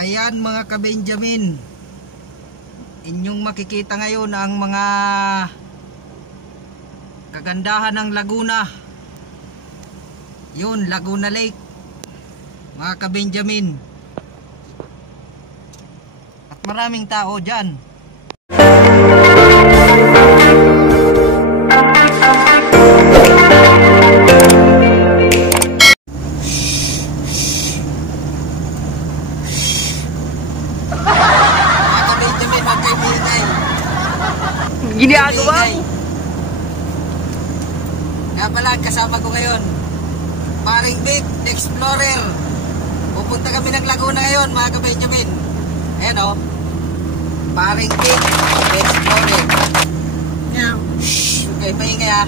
Ayan mga ka-Benjamin, inyong makikita ngayon ang mga kagandahan ng Laguna. Yun, Laguna Lake mga ka-Benjamin. At maraming tao dyan. Ginagawa mo. Nga pala, kasama ko ngayon Paring Vic, the Explorer. Pupunta kami ng Laguna ngayon mga ka-Benjamin. Ayan o, Paring Vic, the Explorer. Shhh, huwag kayong maingay ha.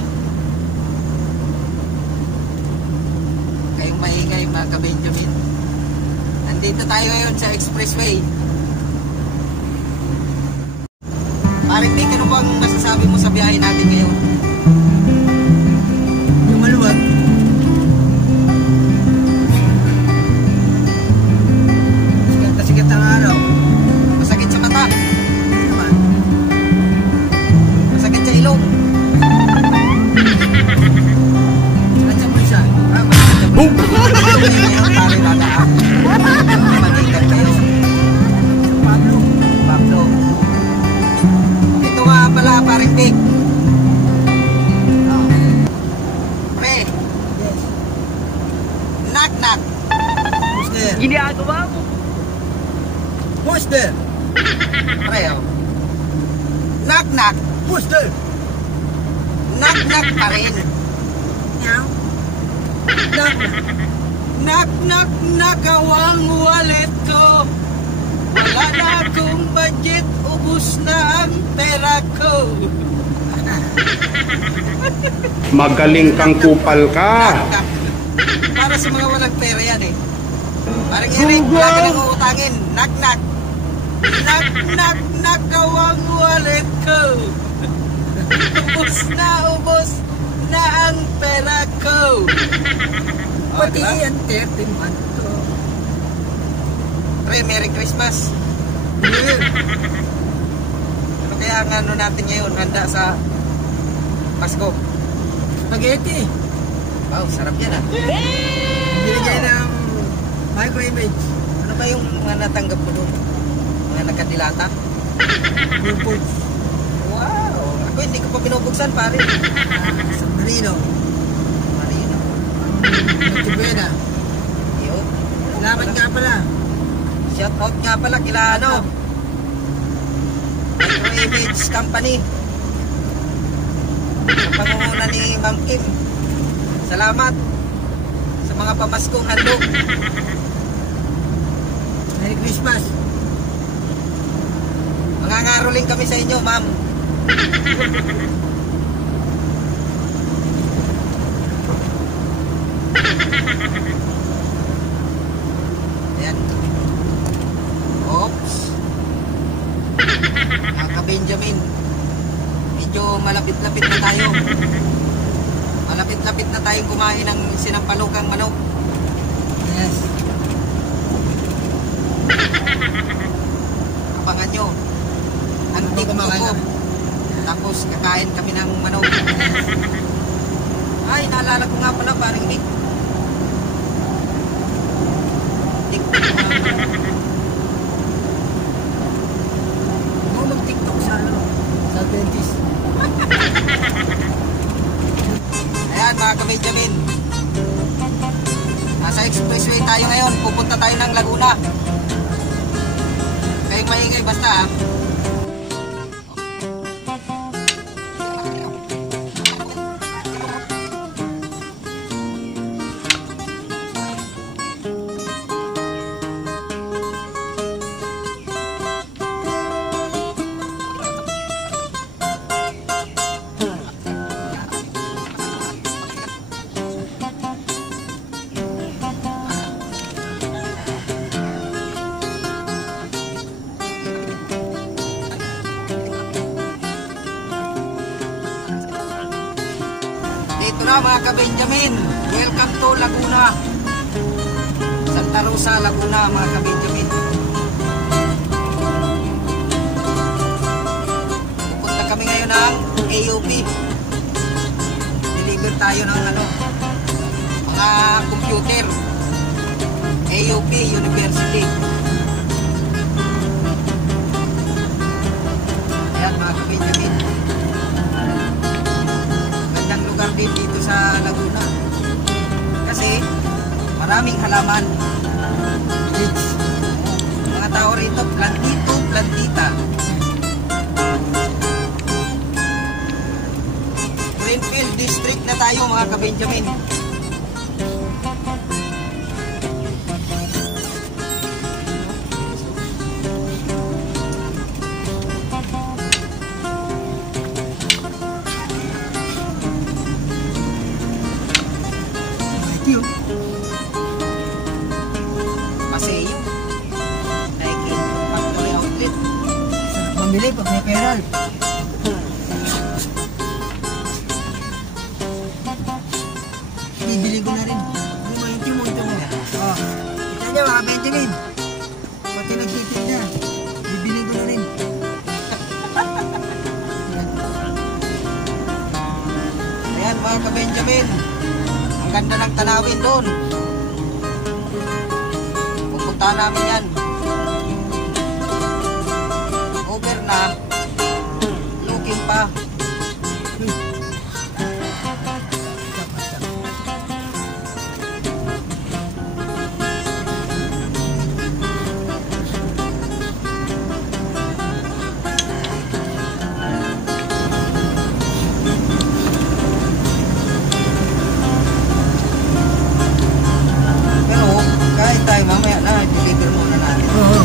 Kayong maingay mga ka-Benjamin. Nandito tayo ngayon sa Expressway. Paring Vic, ano bang masasabi mo sa biyahe natin ngayon? Yung maluwag. Sikat ang araw. Masakit sa mata. Naman. Masakit sa ilong. Sikat sa bulsa. Masakit sa ilong. Ngayon paring dadaan. Manigan kayo. Pablo. Pablo. Ito nga pala Paring Vic. Pre. Yes. Knock knock. Who's there? Ginagawa mo. Who's there? Pre oh. Knock knock. Who's there? Knock knock pa rin. Meow. Knock. Knock knock nakawang wallet ko. Wala na akong budget, ubus na ang pera ko. Magaling kang kupal ka. Knock knock. Para sa mga walang pera yan eh. Parang Eric, wala ka nang uutangin. Knock knock. Knock knock nakawang wallet ko. Ubus na ang pera ko. Pati diba? yan 13 month to. Pre, Merry Christmas. Ano kaya ang ano natin ngayon, handa sa Pasko? Spaghetti. Wow, sarap yan ah. Binigay ng micro-image. Ano ba yung mga natanggap mo doon? Mga nagkadilata? Yung foods. Wow, ako hindi ko pa binubuksan pare. San Marino. Marino. Tibena. Yun. Salamat nga pala. Shout out nga pala kila ano, Micro-Image Company. Sa pangunguna ni Ma'am Kim. Salamat sa mga pamaskong handog. Merry Christmas. Mangangaroling kami sa inyo, ma'am. Ayan. Oops. Mga ka-Benjamin, medyo malapit-lapit na tayo. Malapit-lapit na tayong kumain ng sinampalukang manok. Yes. Abangan nyo. Antik kumakain ko. kami. Tapos kakain kami ng manok. Ay, naalala ko nga pala Paring Vic. TikTok nga. Huwag mag-tiktok sa ano. Sa 20s. Ayan mga ka-Benjamin, nasa Expressway tayo ngayon. Pupunta tayo ng Laguna. Kayong maingay basta ha. Dito na mga ka-Benjamin, welcome to Laguna, Santa Rosa, Laguna mga ka-Benjamin. tayo ng ano, mga computer. AUP University. Ayan mga ka-Benjamin. Gandang lugar din dito sa Laguna. Kasi maraming halaman. Mga tao rito, plantito, plantita. Greenfield District na tayo mga ka-Benjamin. Paseo. Nike Factory Outlet. Sarap mamili pag may pera. Bibili ko na rin. Yung mainti mo ito mo. Oh. Kita niya mga Benjamin. Pati nagtitip niya. Bibili ko na rin. Ayan mga ka-Benjamin. Ang ganda ng tanawin doon. Pupuntahan namin yan. Over na. Looking pa. Pero kahit tayo mamaya na, deliver muna natin. Oo.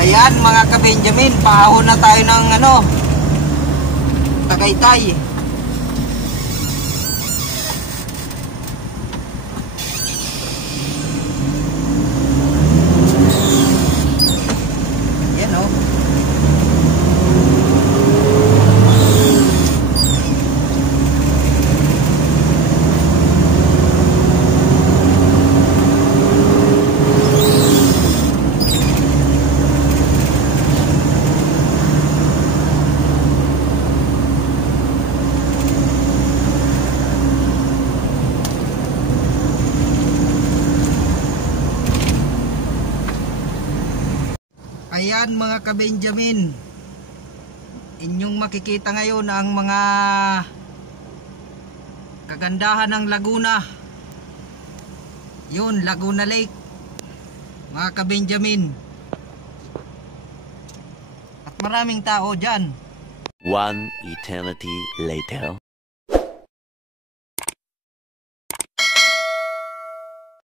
Ayan mga ka-Benjamin, paahon na tayo ng ano, Tagaytay. Yan o. Ayan mga ka-Benjamin, inyong makikita ngayon ang mga kagandahan ng Laguna. Yun, Laguna Lake mga ka-Benjamin. At maraming tao dyan. One eternity later.